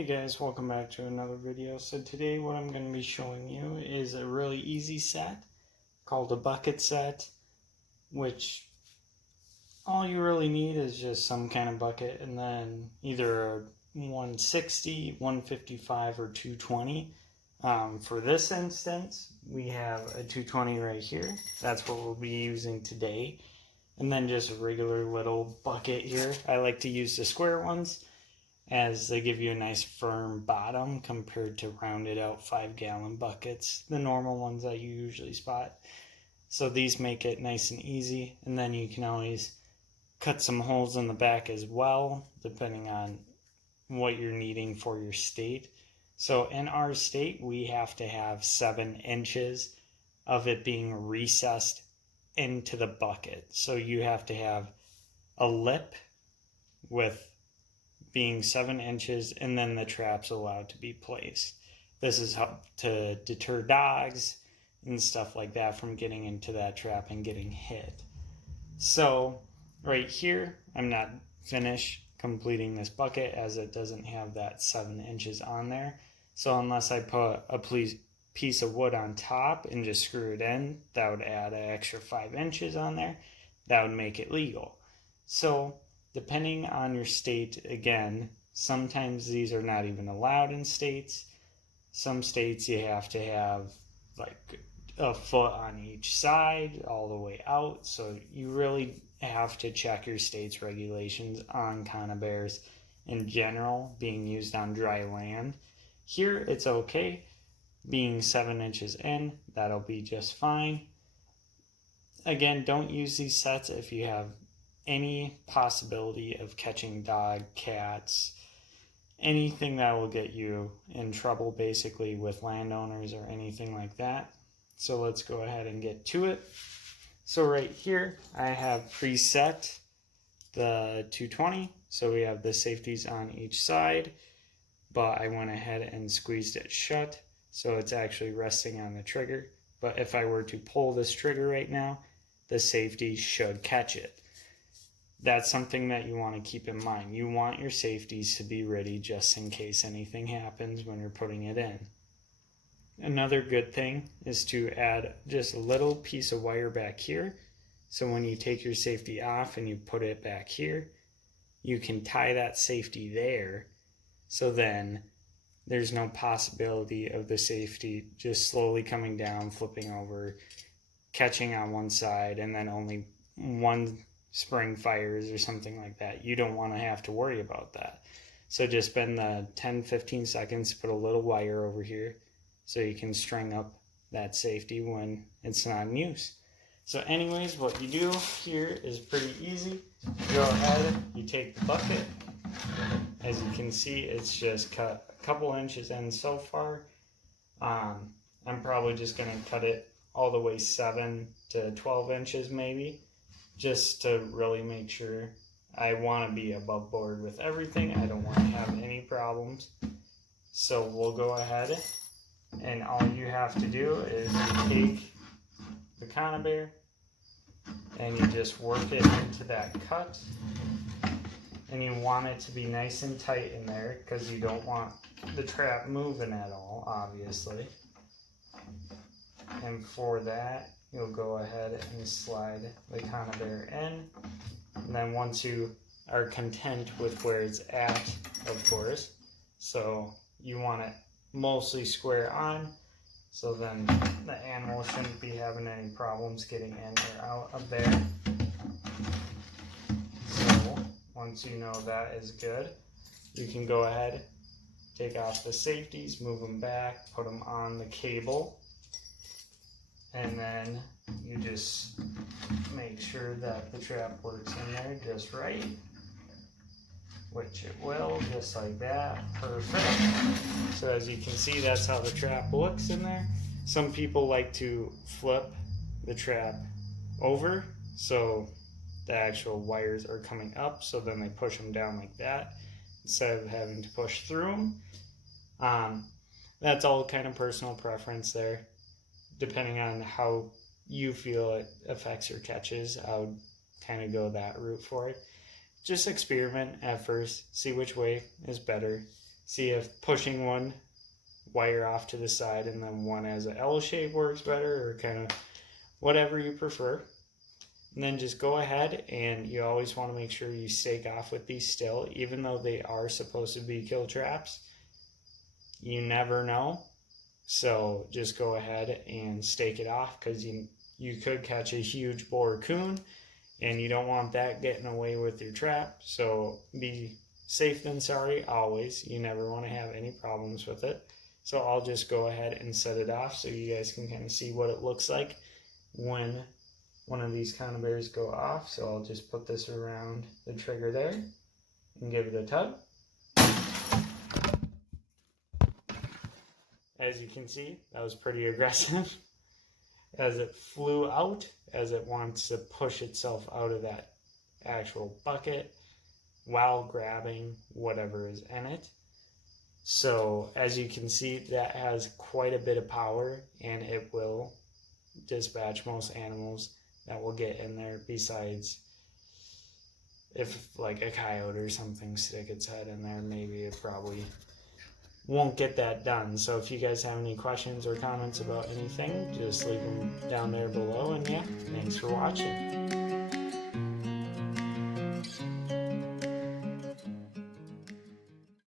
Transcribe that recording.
Hey guys, welcome back to another video. So today what I'm going to be showing you is a really easy set called a bucket set, which all you really need is just some kind of bucket and then either a 160, 155, or 220. For this instance, we have a 220 right here. That's what we'll be using today. And then just a regular little bucket here. I like to use the square ones, as they give you a nice firm bottom compared to rounded out 5-gallon buckets, the normal ones that you usually spot. So these make it nice and easy, and then you can always cut some holes in the back as well, depending on what you're needing for your state. So in our state, we have to have 7 inches of it being recessed into the bucket. So you have to have a lip with being 7 inches, and then the trap's allowed to be placed. This is how to deter dogs and stuff like that from getting into that trap and getting hit. So right here, I'm not finished completing this bucket as it doesn't have that 7 inches on there. So unless I put a piece of wood on top and just screw it in, that would add an extra 5 inches on there. That would make it legal. So depending on your state, again, sometimes these are not even allowed in states. Some states you have to have like a foot on each side all the way out. So you really have to check your state's regulations on conibears in general being used on dry land. Here it's okay. Being 7 inches in, that'll be just fine. Again, don't use these sets if you have any possibility of catching dog, cats, anything that will get you in trouble basically with landowners or anything like that. So let's go ahead and get to it. So right here I have preset the 220, so we have the safeties on each side, but I went ahead and squeezed it shut so it's actually resting on the trigger. But if I were to pull this trigger right now, the safety should catch it. That's something that you want to keep in mind. You want your safeties to be ready just in case anything happens when you're putting it in. Another good thing is to add just a little piece of wire back here. So when you take your safety off and you put it back here, you can tie that safety there. So then there's no possibility of the safety just slowly coming down, flipping over, catching on one side, and then only one spring fires or something like that. You don't want to have to worry about that. So just spend the 10-15 seconds, put a little wire over here so you can string up that safety when it's not in use. So anyways, what you do here is pretty easy. Go ahead, you take the bucket. As you can see, it's just cut a couple inches in so far. I'm probably just going to cut it all the way 7 to 12 inches maybe, just to really make sure. I want to be above board with everything. I don't want to have any problems. So we'll go ahead, and all you have to do is you take the conibear and you just work it into that cut. And you want it to be nice and tight in there because you don't want the trap moving at all, obviously. And for that, you'll go ahead and slide the conibear in. And then once you are content with where it's at, of course, so you want it mostly square on, so then the animal shouldn't be having any problems getting in or out of there. So once you know that is good, you can go ahead, take off the safeties, move them back, put them on the cable, and then you just make sure that the trap works in there just right, which it will, just like that. Perfect. So as you can see, that's how the trap looks in there. Some people like to flip the trap over so the actual wires are coming up, so then they push them down like that instead of having to push through them. That's all kind of personal preference there, depending on how you feel it affects your catches. I would kind of go that route for it. Just experiment at first, see which way is better, see if pushing one wire off to the side and then one as an L shape works better, or kind of whatever you prefer. And then just go ahead, and you always want to make sure you stake off with these still, even though they are supposed to be kill traps. You never know. So just go ahead and stake it off, because you could catch a huge boar coon, and you don't want that getting away with your trap. So be safe than sorry always. You never want to have any problems with it. So I'll just go ahead and set it off so you guys can kind of see what it looks like when one of these conibears go off. So I'll just put this around the trigger there and give it a tug. As you can see, that was pretty aggressive as it flew out, as it wants to push itself out of that actual bucket while grabbing whatever is in it. So as you can see, that has quite a bit of power, and it will dispatch most animals that will get in there, besides if like a coyote or something stick its head in there, maybe it probably won't get that done. So if you guys have any questions or comments about anything, just leave them down there below. And yeah, thanks for watching.